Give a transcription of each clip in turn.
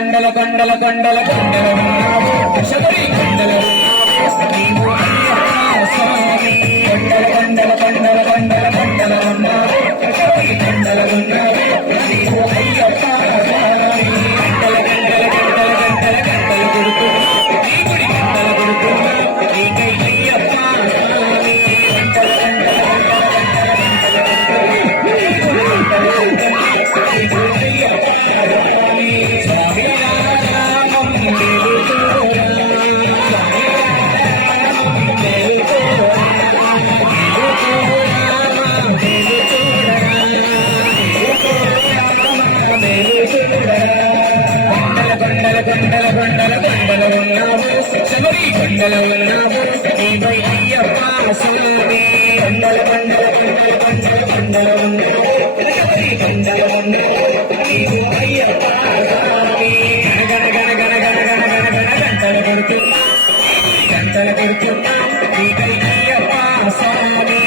కొండల కొండల కొండల కొండల శబరి కొండల నీవు అయ్యప్ప స్వామి కొండల కొండల కొండల కొండల కొండల శబరి కొండల నీవు అయ్యప్ప స్వామి కొండల కొండల కొండల కొండల కొండల గురుకు నీ గుడి కొండల గురుకు నీకై అయ్యప్ప స్వామి కొండల కొండల కొండల కొండల కొండల ఉన్నావు శబరి కొండల ఉన్నావు నీపై అయ్యప్ప స్వామి కొండల కొండల కొండల కొండల కొండల ఉన్నావు శబరి కొండల ఉన్నావు నీవు అయ్యప్ప స్వామి గణ గణ గణ గణ గణ గణ గణ గంటల కొడుతున్నా గంటల కొడుతున్నా నీపై అయ్యప్ప స్వామి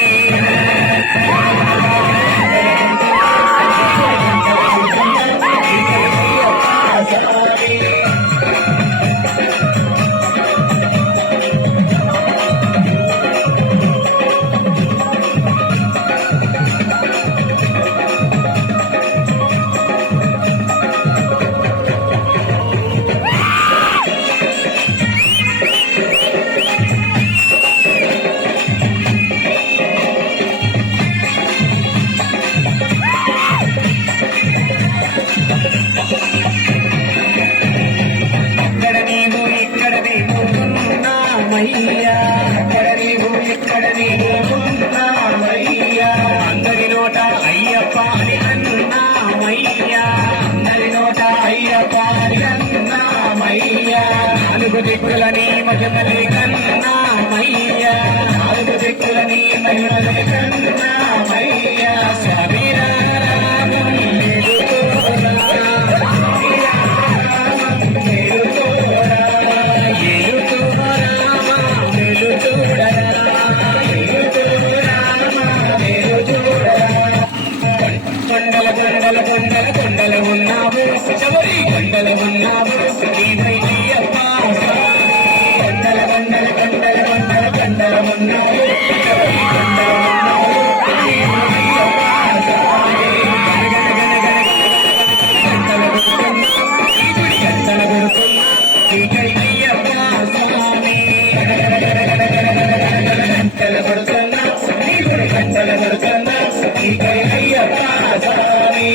అందరి నోట అయ్యప్ప అని అన్నామయ్యా అందరి నోట అయ్యప్ప అని అన్నామయ్యా నాలుగు దిక్కులని మహిమలే కన్నామయ్యా నాలుగు దిక్కులని మహిమలే కన్నామయ్యా స్వామిరా కొండల కొండల కొండల కొండల ఉన్నావు శబరి కొండల ఉన్నావు నీపై అయ్యప్ప కొండల కొండల కొండల కొండల కొండల ఉన్నావు శబరి కొండల ఉన్నావు నీవు అయ్యప్ప గణ గణ గణ గంటల కొడుతున్నా ఈ గుడి గంటల కొడుతున్నా నీకై అయ్యప్ప స్వామి గంటల కొడుతున్నా నీ గుడి గంటల కొడుతున్నా నీకై అయ్యప్ప స్వామి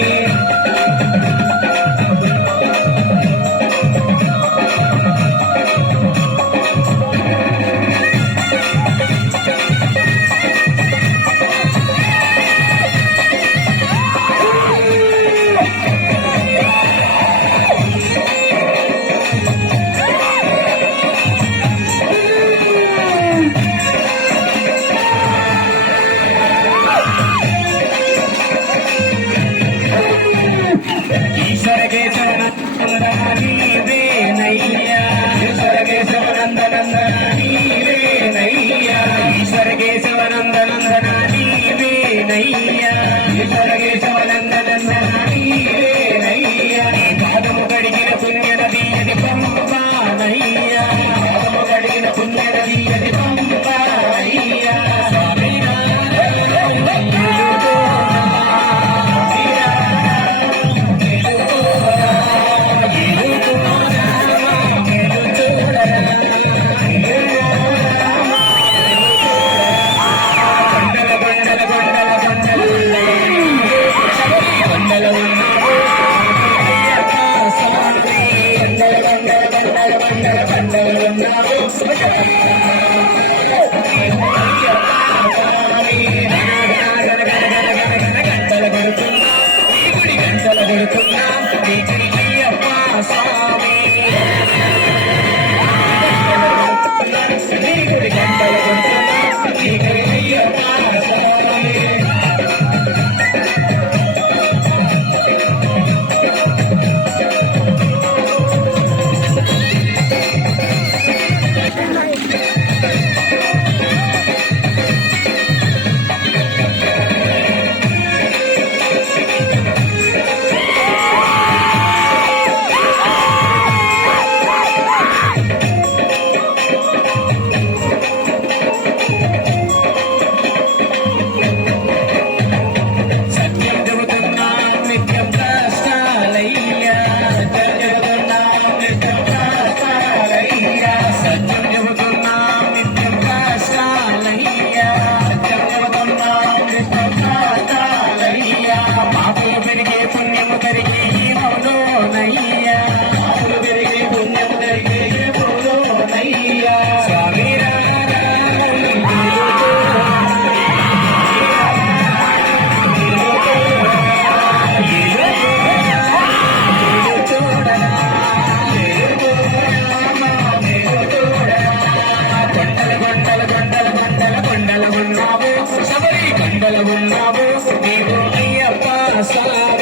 అయ్యప్ప